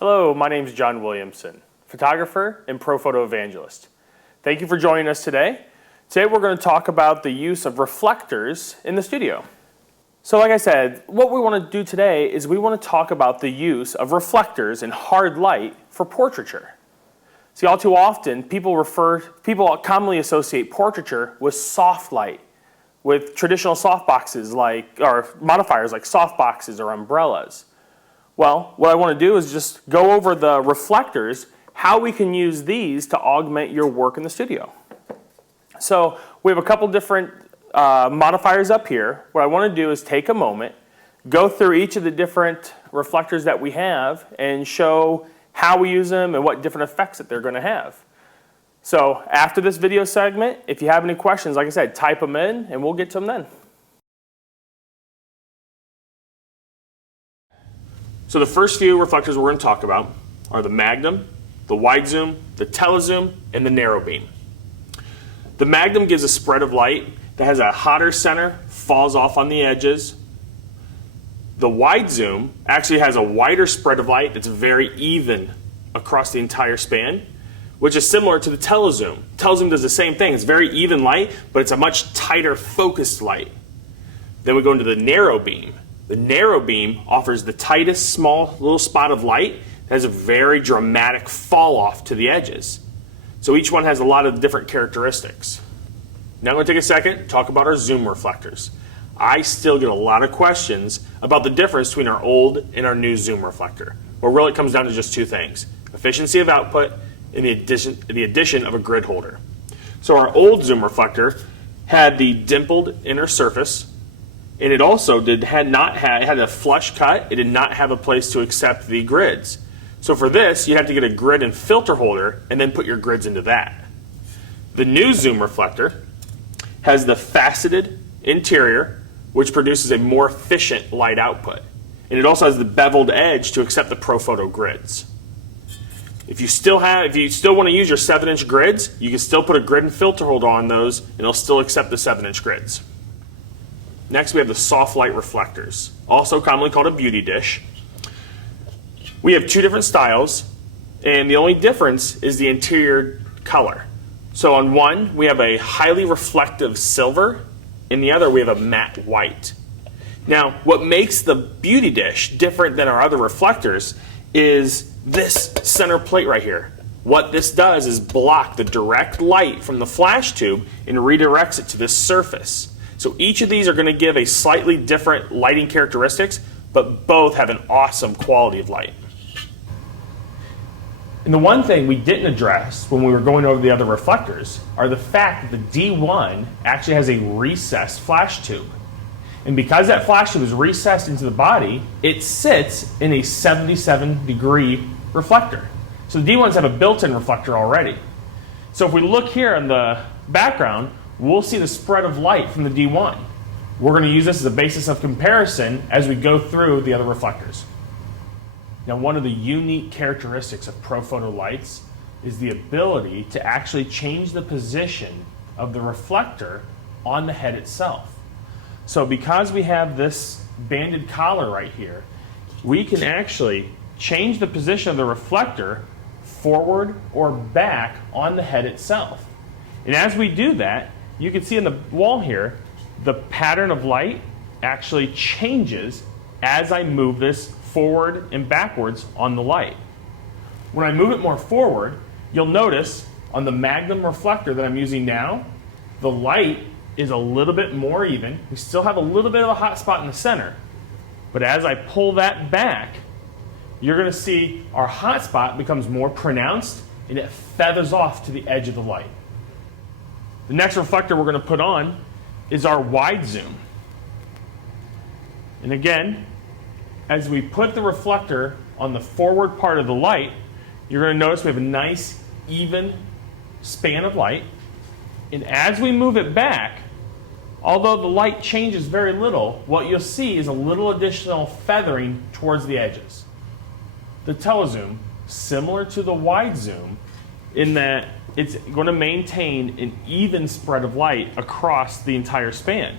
Hello, my name is John Williamson, photographer and Profoto Evangelist. Thank you for joining us today. Today we're going to talk about the use of reflectors in the studio. So like I said, what we want to do today is we want to talk about the use of reflectors in hard light for portraiture. See, all too often people commonly associate portraiture with soft light, with traditional softboxes or modifiers like softboxes or umbrellas. Well, what I want to do is just go over the reflectors, how we can use these to augment your work in the studio. So we have a couple different modifiers up here. What I want to do is take a moment, go through each of the different reflectors that we have and show how we use them and what different effects that they're going to have. So after this video segment, if you have any questions, like I said, type them in and we'll get to them then. So the first few reflectors we're going to talk about are the Magnum, the wide zoom, the telezoom, and the narrow beam. The Magnum gives a spread of light that has a hotter center, falls off on the edges. The wide zoom actually has a wider spread of light that's very even across the entire span, which is similar to the telezoom. Telezoom does the same thing. It's very even light, but it's a much tighter focused light. Then we go into the narrow beam. The narrow beam offers the tightest small little spot of light that has a very dramatic fall off to the edges. So each one has a lot of different characteristics. Now I'm going to take a second and talk about our zoom reflectors. I still get a lot of questions about the difference between our old and our new zoom reflector. Well, really it comes down to just two things: efficiency of output and the addition of a grid holder. So our old zoom reflector had the dimpled inner surface, and it also had a flush cut. It did not have a place to accept the grids. So for this, you have to get a grid and filter holder and then put your grids into that. The new zoom reflector has the faceted interior, which produces a more efficient light output. And it also has the beveled edge to accept the Profoto grids. If you still want to use your 7-inch grids, you can still put a grid and filter holder on those and it'll still accept the 7-inch grids. Next, we have the soft light reflectors, also commonly called a beauty dish. We have two different styles, and the only difference is the interior color. So on one, we have a highly reflective silver, and the other we have a matte white. Now, what makes the beauty dish different than our other reflectors is this center plate right here. What this does is block the direct light from the flash tube and redirects it to this surface. So each of these are going to give a slightly different lighting characteristics, but both have an awesome quality of light. And the one thing we didn't address when we were going over the other reflectors are the fact that the D1 actually has a recessed flash tube. And because that flash tube is recessed into the body, it sits in a 77-degree reflector. So the D1s have a built-in reflector already. So if we look here in the background, we'll see the spread of light from the D1. We're going to use this as a basis of comparison as we go through the other reflectors. Now, one of the unique characteristics of Profoto lights is the ability to actually change the position of the reflector on the head itself. So because we have this banded collar right here, we can actually change the position of the reflector forward or back on the head itself. And as we do that, you can see in the wall here, the pattern of light actually changes as I move this forward and backwards on the light. When I move it more forward, you'll notice on the Magnum reflector that I'm using now, the light is a little bit more even. We still have a little bit of a hot spot in the center, but as I pull that back, you're going to see our hot spot becomes more pronounced and it feathers off to the edge of the light. The next reflector we're going to put on is our wide zoom. And again, as we put the reflector on the forward part of the light, you're going to notice we have a nice, even span of light. And as we move it back, although the light changes very little, what you'll see is a little additional feathering towards the edges. The telezoom, similar to the wide zoom, in that it's going to maintain an even spread of light across the entire span.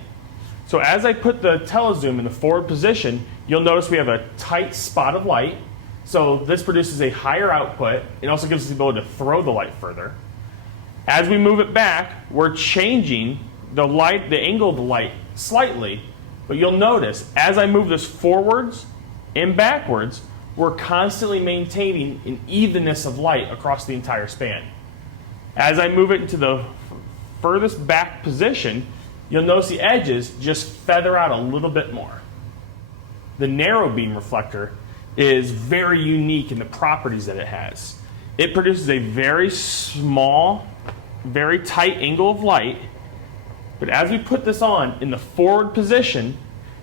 So as I put the telezoom in the forward position, you'll notice we have a tight spot of light So this produces a higher output. It also gives us the ability to throw the light further. As we move it back, we're changing the angle of the light slightly, but you'll notice as I move this forwards and backwards, we're constantly maintaining an evenness of light across the entire span. As I move it into the furthest back position, you'll notice the edges just feather out a little bit more. The narrow beam reflector is very unique in the properties that it has. It produces a very small, very tight angle of light, but as we put this on in the forward position,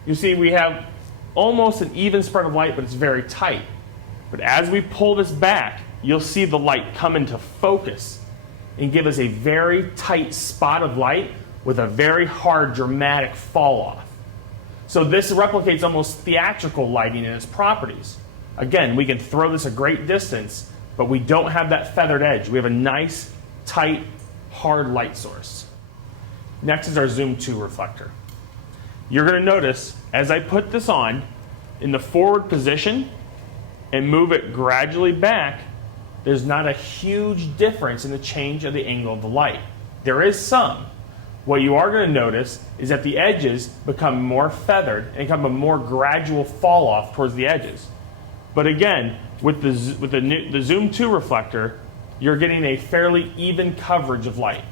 you see we have almost an even spread of light, but it's very tight. But as we pull this back, you'll see the light come into focus and give us a very tight spot of light with a very hard, dramatic fall off. So this replicates almost theatrical lighting in its properties. Again, we can throw this a great distance, but we don't have that feathered edge. We have a nice, tight, hard light source. Next is our Zoom 2 reflector. You're going to notice as I put this on in the forward position and move it gradually back, there's not a huge difference in the change of the angle of the light. There is some. What you are going to notice is that the edges become more feathered and become a more gradual fall off towards the edges. But again, with the Zoom 2 reflector, you're getting a fairly even coverage of light.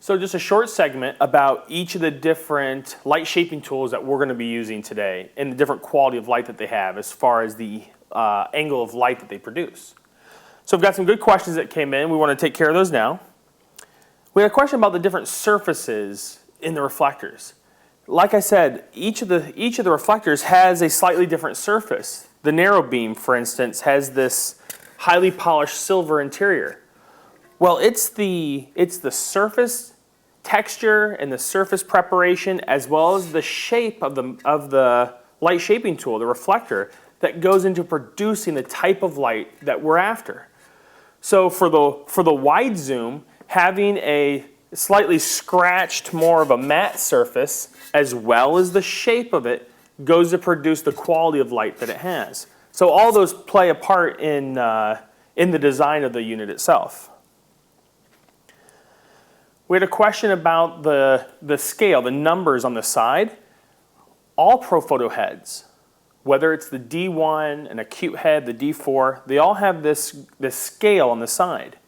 So just a short segment about each of the different light shaping tools that we're going to be using today and the different quality of light that they have as far as the angle of light that they produce. So I've got some good questions that came in. We want to take care of those now. We had a question about the different surfaces in the reflectors. Like I said, each of the reflectors has a slightly different surface. The narrow beam, for instance, has this highly polished silver interior. Well, it's the surface texture and the surface preparation as well as the shape of the light shaping tool, the reflector, that goes into producing the type of light that we're after. So for the wide zoom, having a slightly scratched, more of a matte surface, as well as the shape of it, goes to produce the quality of light that it has. So all those play a part in the design of the unit itself. We had a question about the scale, the numbers on the side. All Profoto heads, whether it's the D1, an acute head, the D4, they all have this scale on the side.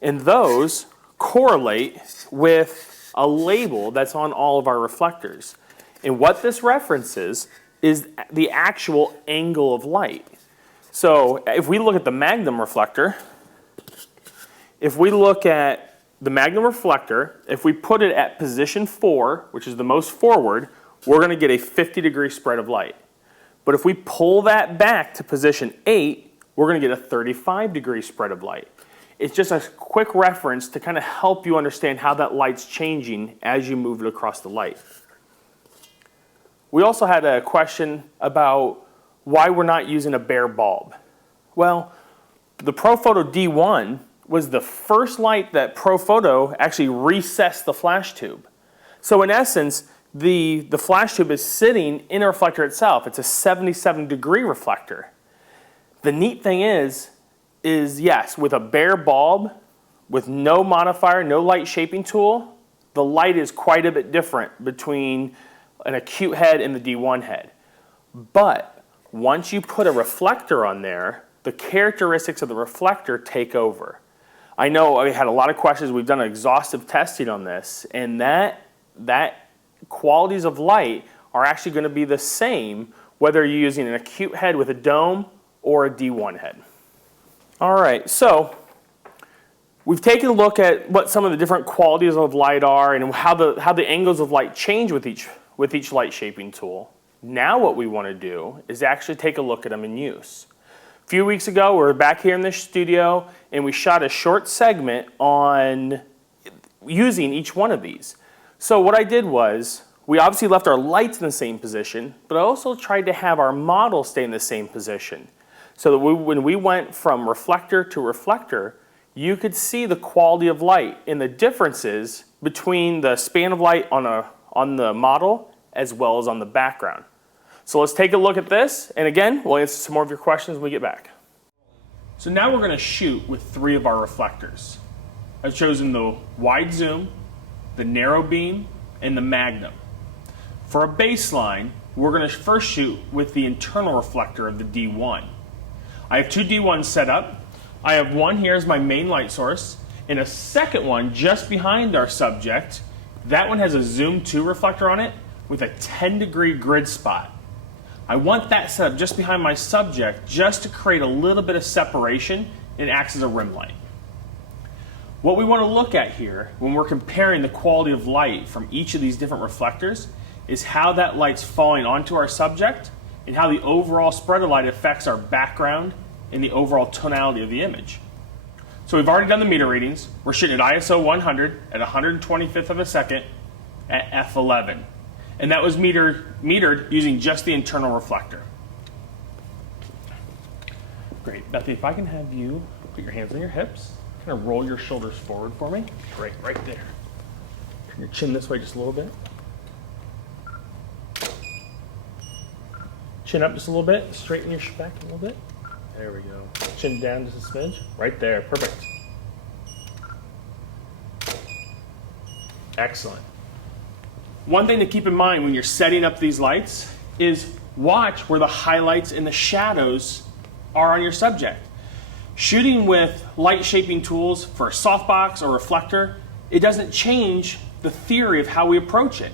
And those correlate with a label that's on all of our reflectors. And what this references is the actual angle of light. So if we look at the Magnum reflector, if we look at the Magnum reflector, if we put it at position 4, which is the most forward, we're going to get a 50-degree spread of light. But if we pull that back to position 8, we're going to get a 35-degree spread of light. It's just a quick reference to kind of help you understand how that light's changing as you move it across the light. We also had a question about why we're not using a bare bulb. Well, the Profoto D1 was the first light that Profoto actually recessed the flash tube. So in essence, the flash tube is sitting in a reflector itself. It's a 77-degree reflector. The neat thing is yes, with a bare bulb, with no modifier, no light shaping tool, the light is quite a bit different between an acute head and the D1 head. But once you put a reflector on there, the characteristics of the reflector take over. I know I had a lot of questions. We've done exhaustive testing on this, and that qualities of light are actually going to be the same whether you're using an acute head with a dome or a D1 head. All right, so we've taken a look at what some of the different qualities of light are and how the angles of light change with each light shaping tool. Now what we want to do is actually take a look at them in use. A few weeks ago, we were back here in the studio and we shot a short segment on using each one of these. So what I did was, we obviously left our lights in the same position, but I also tried to have our model stay in the same position. So that when we went from reflector to reflector, you could see the quality of light and the differences between the span of light on the model as well as on the background. So let's take a look at this, and again, we'll answer some more of your questions when we get back. So now we're going to shoot with 3 of our reflectors. I've chosen the wide zoom, the narrow beam, and the Magnum. For a baseline, we're going to first shoot with the internal reflector of the D1. I have 2 D1s set up. I have one here as my main light source, and a second one just behind our subject. That one has a zoom 2 reflector on it with a 10-degree grid spot. I want that set up just behind my subject just to create a little bit of separation and acts as a rim light. What we want to look at here when we're comparing the quality of light from each of these different reflectors is how that light's falling onto our subject and how the overall spread of light affects our background and the overall tonality of the image. So we've already done the meter readings. We're shooting at ISO 100 at 125th of a second at f11. And that was metered using just the internal reflector. Great. Bethany, if I can have you put your hands on your hips, kind of roll your shoulders forward for me. Great, right there. Turn your chin this way just a little bit. Chin up just a little bit. Straighten your back a little bit. There we go. Chin down just a smidge. Right there. Perfect. Excellent. One thing to keep in mind when you're setting up these lights is watch where the highlights and the shadows are on your subject. Shooting with light shaping tools for a softbox or reflector, it doesn't change the theory of how we approach it.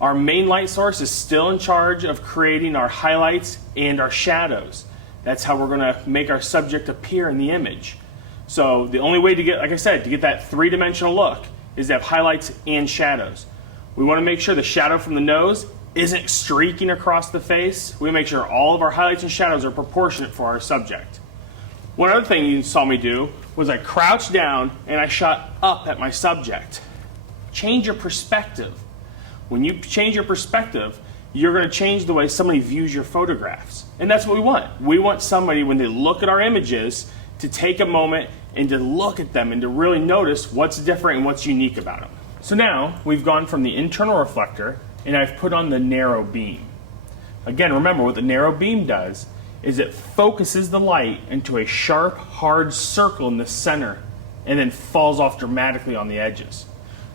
Our main light source is still in charge of creating our highlights and our shadows. That's how we're going to make our subject appear in the image. So the only way to get, like I said, to get that 3-dimensional look is to have highlights and shadows. We want to make sure the shadow from the nose isn't streaking across the face. We make sure all of our highlights and shadows are proportionate for our subject. One other thing you saw me do was I crouched down and I shot up at my subject. Change your perspective. When you change your perspective, you're going to change the way somebody views your photographs. And that's what we want. We want somebody, when they look at our images, to take a moment and to look at them and to really notice what's different and what's unique about them. So now we've gone from the internal reflector and I've put on the narrow beam. Again, remember what the narrow beam does is it focuses the light into a sharp, hard circle in the center and then falls off dramatically on the edges.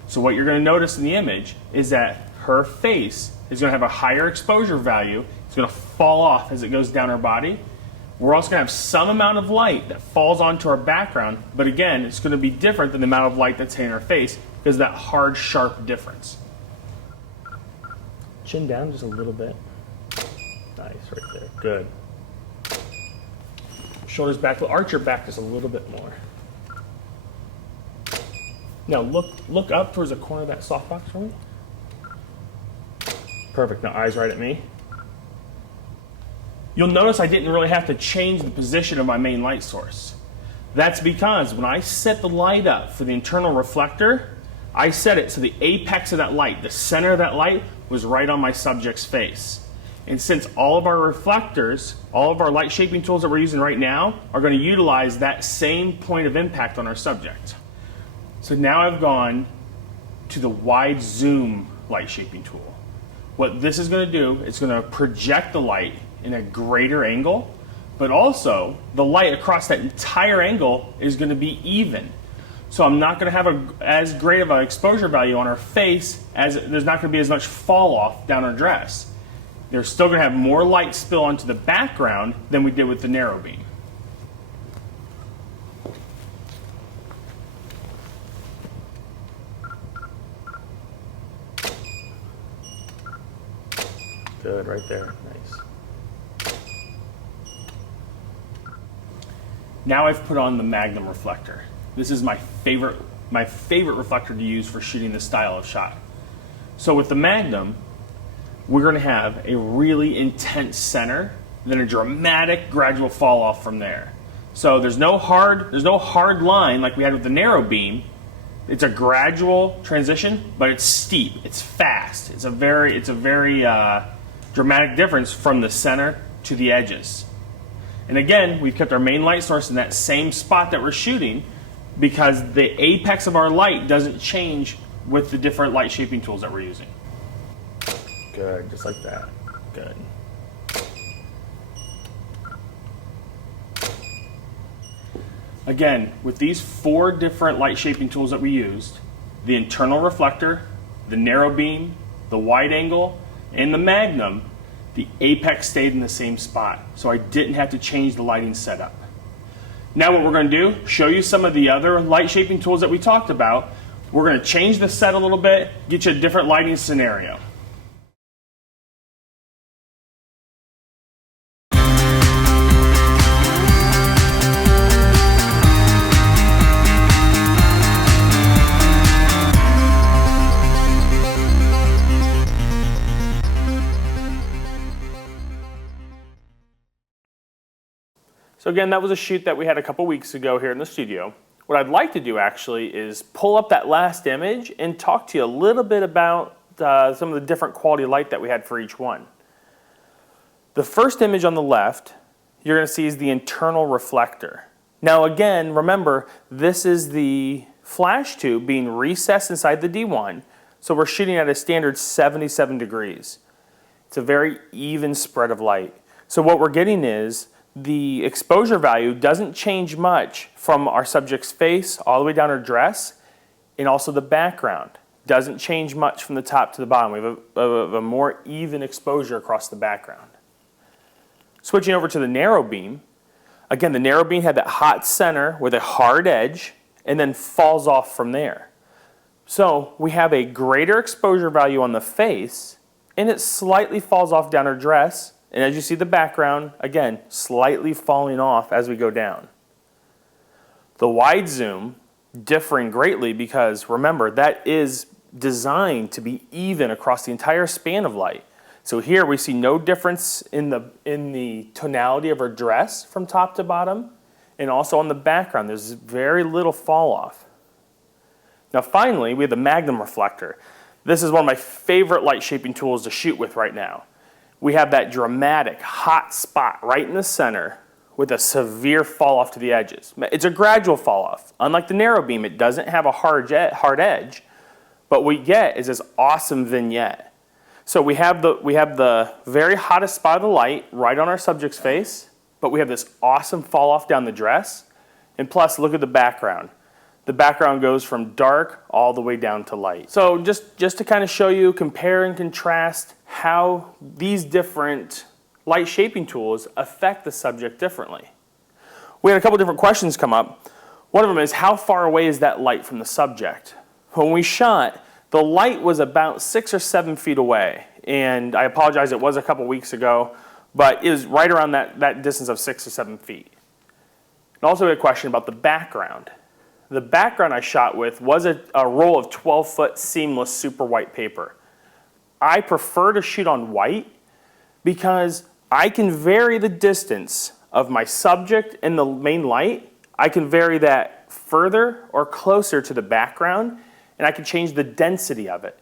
So what you're going to notice in the image is that her face is going to have a higher exposure value. It's going to fall off as it goes down her body. We're also going to have some amount of light that falls onto our background, but again, it's going to be different than the amount of light that's hitting our face because of that hard, sharp difference. Chin down just a little bit. Nice, right there. Good. Shoulders back. Arch your back just a little bit more. Now look up towards the corner of that softbox for me. Perfect. Now eyes right at me. You'll notice I didn't really have to change the position of my main light source. That's because when I set the light up for the internal reflector, I set it so the apex of that light, the center of that light, was right on my subject's face. And since all of our reflectors, all of our light shaping tools that we're using right now are going to utilize that same point of impact on our subject. So now I've gone to the wide zoom light shaping tool. What this is going to do, it's going to project the light in a greater angle, but also the light across that entire angle is going to be even. So I'm not going to have as great of an exposure value on her face, as there's not going to be as much fall off down her dress. They're still going to have more light spill onto the background than we did with the narrow beam. Good, right there. Nice. Now I've put on the Magnum reflector. This is my favorite reflector to use for shooting this style of shot. So with the Magnum, we're going to have a really intense center, then a dramatic gradual fall off from there. So there's no hard line like we had with the narrow beam. It's a gradual transition, but it's steep, it's fast. It's a very dramatic difference from the center to the edges. And again, we've kept our main light source in that same spot that we're shooting because the apex of our light doesn't change with the different light shaping tools that we're using. Good, just like that. Good. Again, with these 4 different light shaping tools that we used, the internal reflector, the narrow beam, the wide angle, and the Magnum, the apex stayed in the same spot, so I didn't have to change the lighting setup. Now what we're going to do, show you some of the other light shaping tools that we talked about. We're going to change the set a little bit, get you a different lighting scenario. So again, that was a shoot that we had a couple weeks ago here in the studio. What I'd like to do actually is pull up that last image and talk to you a little bit about some of the different quality light that we had for each one. The first image on the left, you're going to see is the internal reflector. Now again, remember, this is the flash tube being recessed inside the D1, so we're shooting at a standard 77 degrees. It's a very even spread of light. So what we're getting is the exposure value doesn't change much from our subject's face all the way down her dress, and also the background doesn't change much from the top to the bottom. We have a more even exposure across the background. Switching over to the narrow beam, again, the narrow beam had that hot center with a hard edge and then falls off from there. So we have a greater exposure value on the face, and it slightly falls off down her dress. And as you see the background, again, slightly falling off as we go down. The wide zoom differing greatly because, remember, that is designed to be even across the entire span of light. So here we see no difference in the tonality of her dress from top to bottom, and also on the background there's very little fall off. Now finally, we have the Magnum reflector. This is one of my favorite light shaping tools to shoot with right now. We have that dramatic hot spot right in the center with a severe fall off to the edges. It's a gradual fall off. Unlike the narrow beam, it doesn't have a hard edge, but what we get is this awesome vignette. So we have the very hottest spot of the light right on our subject's face, but we have this awesome fall off down the dress, and plus look at the background. The background goes from dark all the way down to light. So just to kind of show you, compare and contrast how these different light shaping tools affect the subject differently. We had a couple different questions come up. One of them is, how far away is that light from the subject? When we shot, the light was about 6 or 7 feet away. And I apologize, it was a couple weeks ago, but it was right around that distance of 6 or 7 feet. And also we had a question about the background. The background I shot with was a roll of 12-foot seamless super white paper. I prefer to shoot on white because I can vary the distance of my subject and the main light. I can vary that further or closer to the background, and I can change the density of it.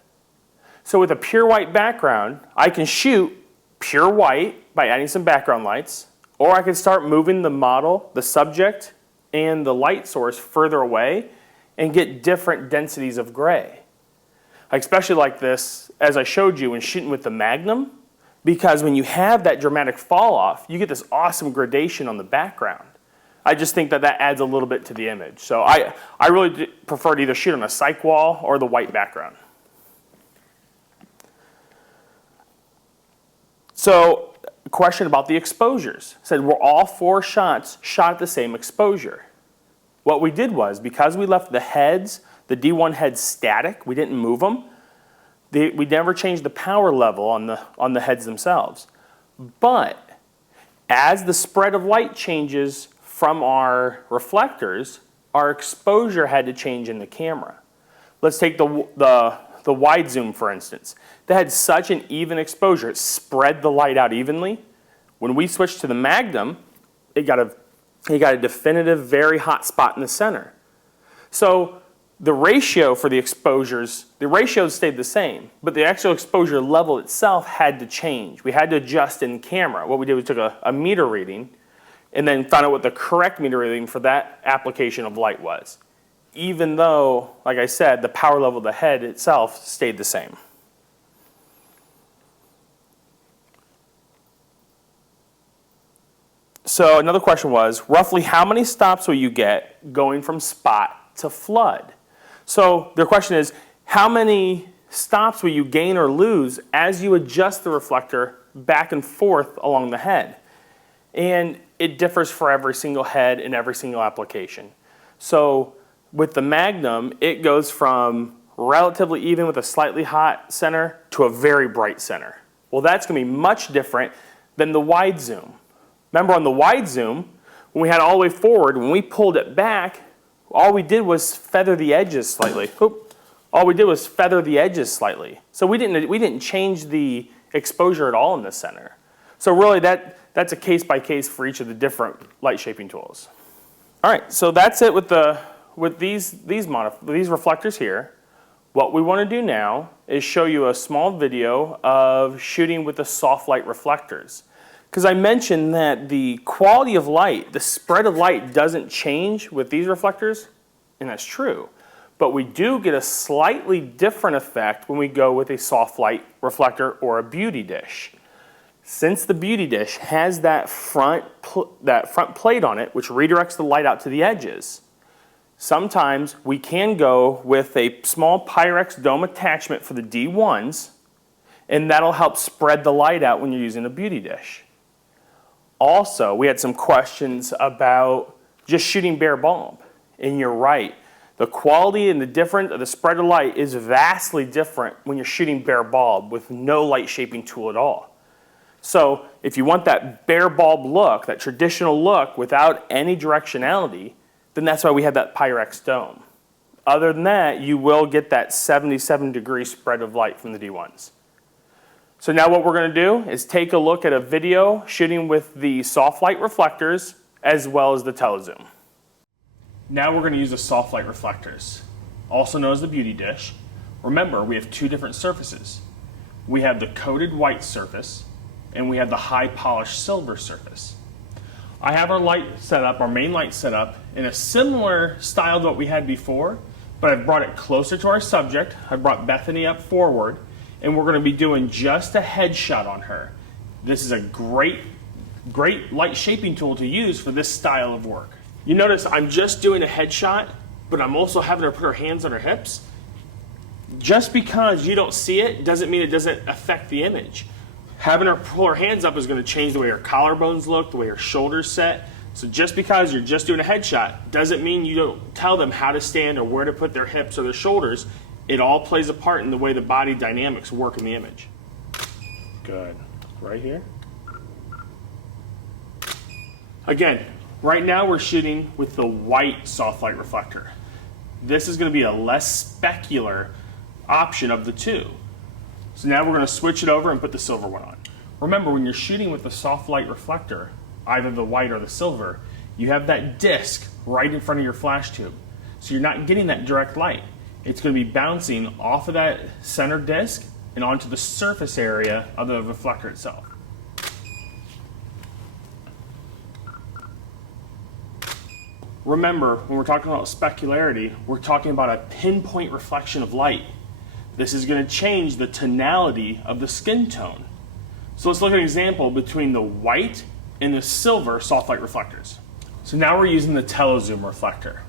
So with a pure white background, I can shoot pure white by adding some background lights, or I can start moving the model, the subject, and the light source further away and get different densities of gray. Especially like this, as I showed you when shooting with the Magnum, because when you have that dramatic fall off, you get this awesome gradation on the background. I just think that adds a little bit to the image. So I really prefer to either shoot on a cyc wall or the white background. So, a question about the exposures. It said, were all 4 shots shot at the same exposure? What we did was, because we left the heads, the D1 heads static, we didn't move them, we never changed the power level on the heads themselves. But as the spread of light changes from our reflectors, our exposure had to change in the camera. Let's take the wide zoom, for instance. That had such an even exposure. It spread the light out evenly. When we switched to the Magnum, it got a definitive, very hot spot in the center. So the ratio for the exposures, the ratios stayed the same, but the actual exposure level itself had to change. We had to adjust in camera. What we did, we took a meter reading and then found out what the correct meter reading for that application of light was, even though, like I said, the power level of the head itself stayed the same. So another question was, roughly how many stops will you get going from spot to flood? So their question is, how many stops will you gain or lose as you adjust the reflector back and forth along the head? And it differs for every single head in every single application. So with the Magnum, it goes from relatively even with a slightly hot center to a very bright center. Well, that's going to be much different than the wide zoom. Remember on the wide zoom, when we had it all the way forward, when we pulled it back, all we did was feather the edges slightly. All we did was feather the edges slightly. So we didn't change the exposure at all in the center. So really that's a case by case for each of the different light shaping tools. All right, so that's it with these reflectors here. What we want to do now is show you a small video of shooting with the soft light reflectors. Because I mentioned that the quality of light, the spread of light doesn't change with these reflectors, and that's true. But we do get a slightly different effect when we go with a soft light reflector or a beauty dish. Since the beauty dish has that front plate on it, which redirects the light out to the edges, sometimes we can go with a small Pyrex dome attachment for the D1s, and that'll help spread the light out when you're using a beauty dish. Also, we had some questions about just shooting bare bulb, and you're right. The quality and the spread of light is vastly different when you're shooting bare bulb with no light shaping tool at all. So if you want that bare bulb look, that traditional look without any directionality, then that's why we have that Pyrex dome. Other than that, you will get that 77-degree spread of light from the D1s. So now what we're going to do is take a look at a video shooting with the soft light reflectors as well as the telezoom. Now we're going to use the soft light reflectors, also known as the beauty dish. Remember, we have two different surfaces. We have the coated white surface and we have the high polished silver surface. I have our light set up, our main light set up in a similar style to what we had before, but I've brought it closer to our subject. I brought Bethany up forward, and we're going to be doing just a headshot on her. This is a great light shaping tool to use for this style of work. You notice I'm just doing a headshot, but I'm also having her put her hands on her hips. Just because you don't see it doesn't mean it doesn't affect the image. Having her pull her hands up is going to change the way her collarbones look, the way her shoulders set. So just because you're just doing a headshot doesn't mean you don't tell them how to stand or where to put their hips or their shoulders. It all plays a part in the way the body dynamics work in the image. Good. Right here. Again, right now we're shooting with the white soft light reflector. This is going to be a less specular option of the two. So now we're going to switch it over and put the silver one on. Remember, when you're shooting with the soft light reflector, either the white or the silver, you have that disc right in front of your flash tube. So you're not getting that direct light. It's going to be bouncing off of that center disc and onto the surface area of the reflector itself. Remember, when we're talking about specularity, we're talking about a pinpoint reflection of light. This is going to change the tonality of the skin tone. So let's look at an example between the white and the silver soft light reflectors. So now we're using the telezoom reflector.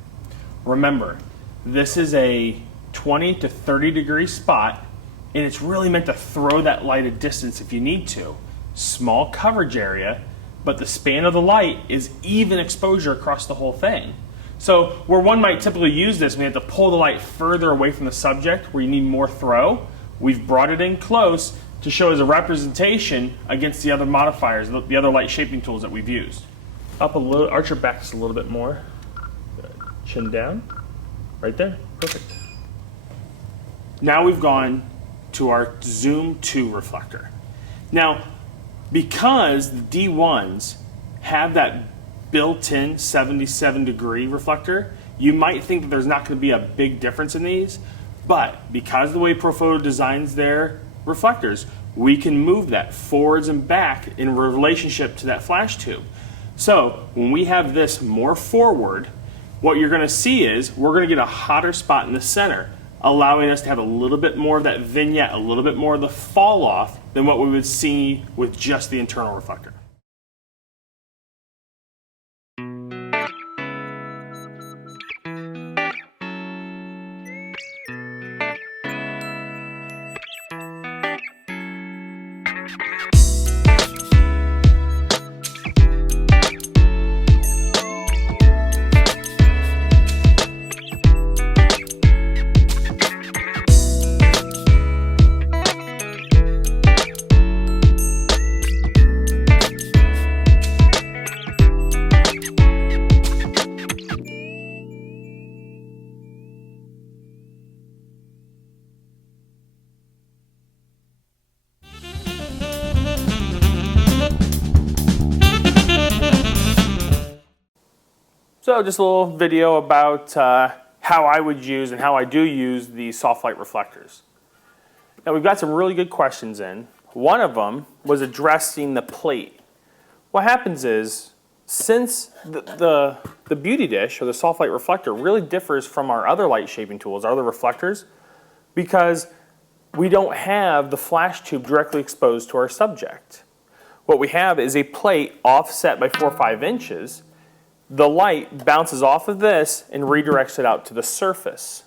Remember, this is a 20 to 30 degree spot, and it's really meant to throw that light a distance if you need to. Small coverage area, but the span of the light is even exposure across the whole thing. So where one might typically use this, we have to pull the light further away from the subject where you need more throw. We've brought it in close to show as a representation against the other modifiers, the other light shaping tools that we've used. Up a little, arch your back just a little bit more. Good. Chin down, right there, perfect. Now we've gone to our Zoom 2 reflector. Now, because the D1s have that built-in 77-degree reflector, you might think that there's not going to be a big difference in these, but because of the way Profoto designs their reflectors, we can move that forwards and back in relationship to that flash tube. So when we have this more forward, what you're going to see is we're going to get a hotter spot in the center, allowing us to have a little bit more of that vignette, a little bit more of the fall off than what we would see with just the internal reflector. So just a little video about how I would use and how I do use the soft light reflectors. Now we've got some really good questions in. One of them was addressing the plate. What happens is, since the beauty dish or the soft light reflector really differs from our other light shaping tools, our other reflectors, because we don't have the flash tube directly exposed to our subject. What we have is a plate offset by 4 or 5 inches. The light bounces off of this and redirects it out to the surface.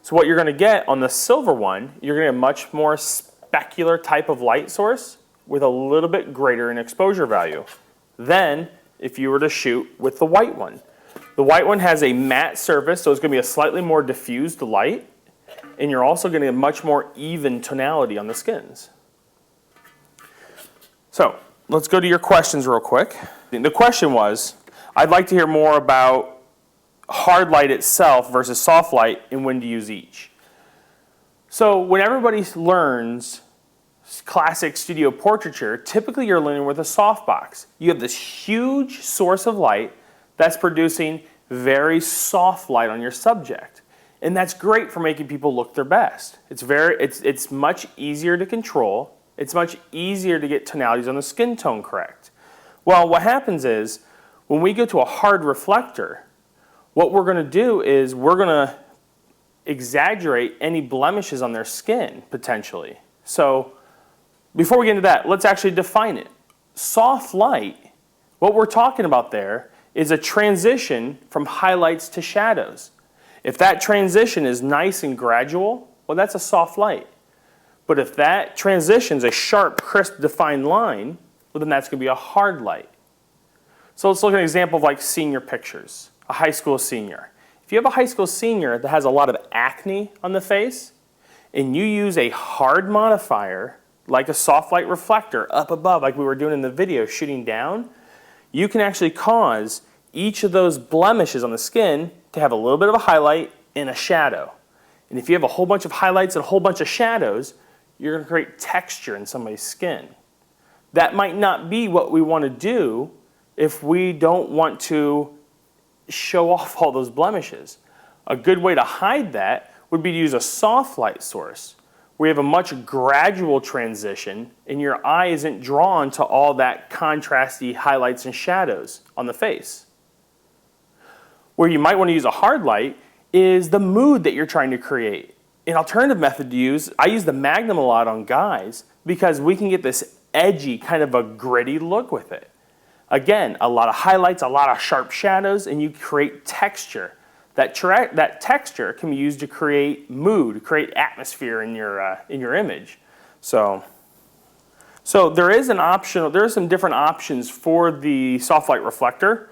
So what you're going to get on the silver one, you're going to get a much more specular type of light source with a little bit greater in exposure value than if you were to shoot with the white one. The white one has a matte surface, so it's going to be a slightly more diffused light, and you're also going to get much more even tonality on the skins. So let's go to your questions real quick. The question was, I'd like to hear more about hard light itself versus soft light and when to use each. So when everybody learns classic studio portraiture, typically you're learning with a softbox. You have this huge source of light that's producing very soft light on your subject. And that's great for making people look their best. It's much easier to control. It's much easier to get tonalities on the skin tone correct. Well, what happens is, when we go to a hard reflector, what we're going to do is we're going to exaggerate any blemishes on their skin, potentially. So before we get into that, let's actually define it. Soft light, what we're talking about there is a transition from highlights to shadows. If that transition is nice and gradual, well, that's a soft light. But if that transition is a sharp, crisp, defined line, well, then that's going to be a hard light. So let's look at an example of like senior pictures, a high school senior. If you have a high school senior that has a lot of acne on the face, and you use a hard modifier, like a soft light reflector up above, like we were doing in the video, shooting down, you can actually cause each of those blemishes on the skin to have a little bit of a highlight and a shadow. And if you have a whole bunch of highlights and a whole bunch of shadows, you're going to create texture in somebody's skin. That might not be what we want to do if we don't want to show off all those blemishes. A good way to hide that would be to use a soft light source where you have a much gradual transition and your eye isn't drawn to all that contrasty highlights and shadows on the face. Where you might want to use a hard light is the mood that you're trying to create. An alternative method to use, I use the Magnum a lot on guys because we can get this edgy, kind of a gritty look with it. Again, a lot of highlights, a lot of sharp shadows, and you create texture. That texture can be used to create mood, create atmosphere in your image. So there is an option. There are some different options for the soft light reflector.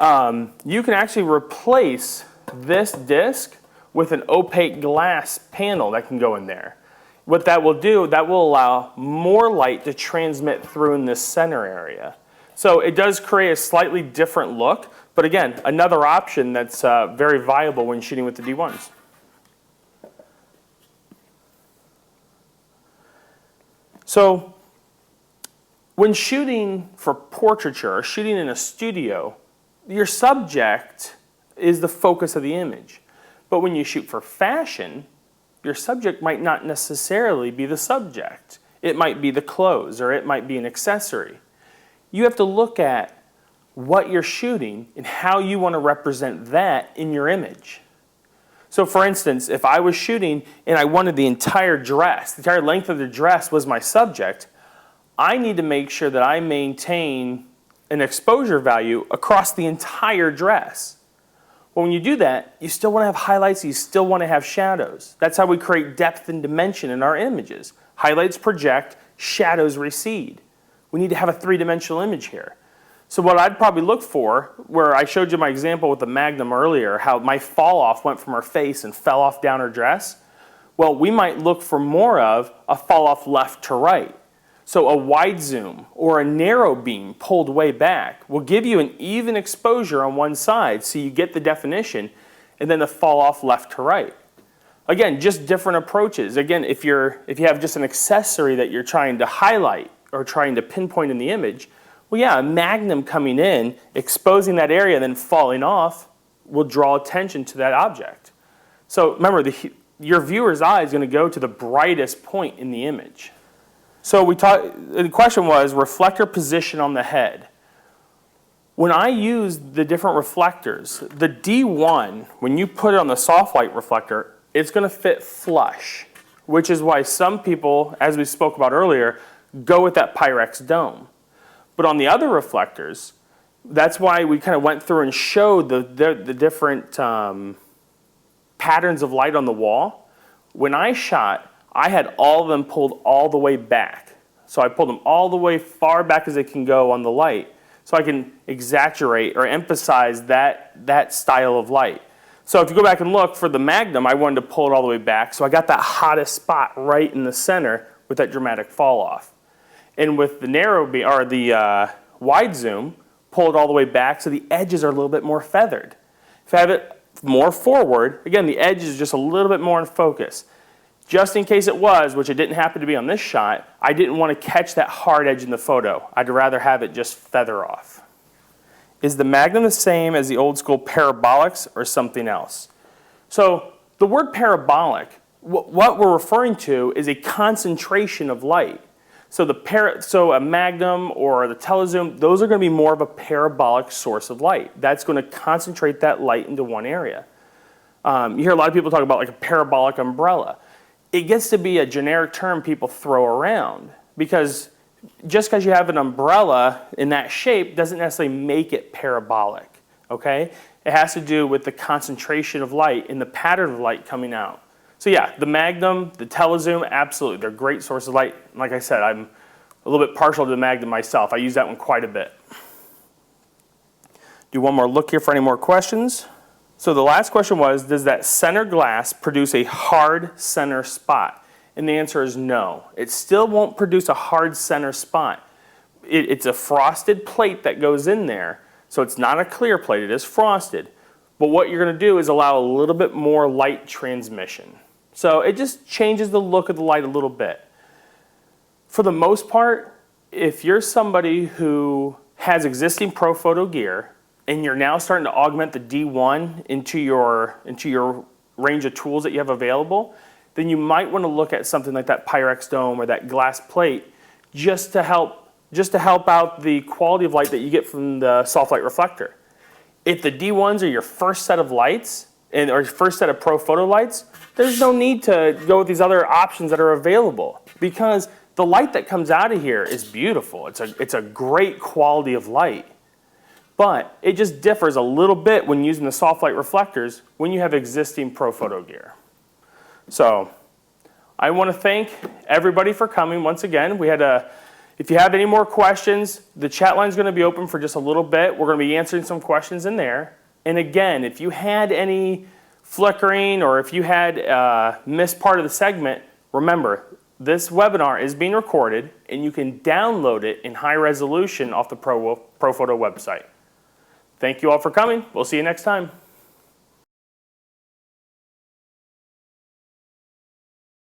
You can actually replace this disc with an opaque glass panel that can go in there. What that will do, that will allow more light to transmit through in this center area. So it does create a slightly different look, but again, another option that's very viable when shooting with the D1s. So when shooting for portraiture or shooting in a studio, your subject is the focus of the image. But when you shoot for fashion, your subject might not necessarily be the subject. It might be the clothes, or it might be an accessory. You have to look at what you're shooting and how you want to represent that in your image. So for instance, if I was shooting and I wanted the entire dress, the entire length of the dress was my subject, I need to make sure that I maintain an exposure value across the entire dress. Well, when you do that, you still want to have highlights, you still want to have shadows. That's how we create depth and dimension in our images. Highlights project, shadows recede. We need to have a three-dimensional image here. So what I'd probably look for, where I showed you my example with the Magnum earlier, how my fall off went from her face and fell off down her dress, well, we might look for more of a fall off left to right. So a wide zoom or a narrow beam pulled way back will give you an even exposure on one side so you get the definition, and then the fall off left to right. Again, just different approaches. Again, if you have just an accessory that you're trying to highlight or trying to pinpoint in the image, Well, yeah, a Magnum coming in, exposing that area, then falling off, will draw attention to that object. So remember, your viewer's eye is going to go to the brightest point in the image. So the question was reflector position on the head. When I use the different reflectors, the D1, when you put it on the soft light reflector, it's going to fit flush, which is why some people, as we spoke about earlier, go with that Pyrex dome. But on the other reflectors, that's why we kind of went through and showed the different patterns of light on the wall. When I shot, I had all of them pulled all the way back. So I pulled them all the way far back as they can go on the light, so I can exaggerate or emphasize that style of light. So if you go back and look, for the Magnum, I wanted to pull it all the way back, so I got that hottest spot right in the center with that dramatic fall off. And with the narrow beam, or the wide zoom, pull it all the way back so the edges are a little bit more feathered. If I have it more forward, again, the edge is just a little bit more in focus. Just in case it was, which it didn't happen to be on this shot, I didn't want to catch that hard edge in the photo. I'd rather have it just feather off. Is the Magnum the same as the old school parabolics or something else? So the word parabolic, what we're referring to is a concentration of light. So a Magnum or the telezoom, those are going to be more of a parabolic source of light. That's going to concentrate that light into one area. You hear a lot of people talk about like a parabolic umbrella. It gets to be a generic term people throw around, because just because you have an umbrella in that shape doesn't necessarily make it parabolic, okay? It has to do with the concentration of light and the pattern of light coming out. So yeah, the Magnum, the telezoom, absolutely, they're great sources of light. Like I said, I'm a little bit partial to the Magnum myself. I use that one quite a bit. Do one more look here for any more questions. So the last question was, does that center glass produce a hard center spot? And the answer is no. It still won't produce a hard center spot. It's a frosted plate that goes in there, so it's not a clear plate, it is frosted. But what you're going to do is allow a little bit more light transmission. So it just changes the look of the light a little bit. For the most part, if you're somebody who has existing Profoto gear, and you're now starting to augment the D1 into your range of tools that you have available, then you might want to look at something like that Pyrex dome or that glass plate just to help out the quality of light that you get from the soft light reflector. If the D1s are your first set of lights, or your first set of Profoto lights, there's no need to go with these other options that are available, because the light that comes out of here is beautiful. It's a great quality of light. But it just differs a little bit when using the soft light reflectors when you have existing Profoto gear. So I want to thank everybody for coming once again. If you have any more questions, the chat line is going to be open for just a little bit. We're going to be answering some questions in there. And again, if you had any flickering or if you had missed part of the segment, remember, this webinar is being recorded and you can download it in high resolution off the Profoto website. Thank you all for coming. We'll see you next time.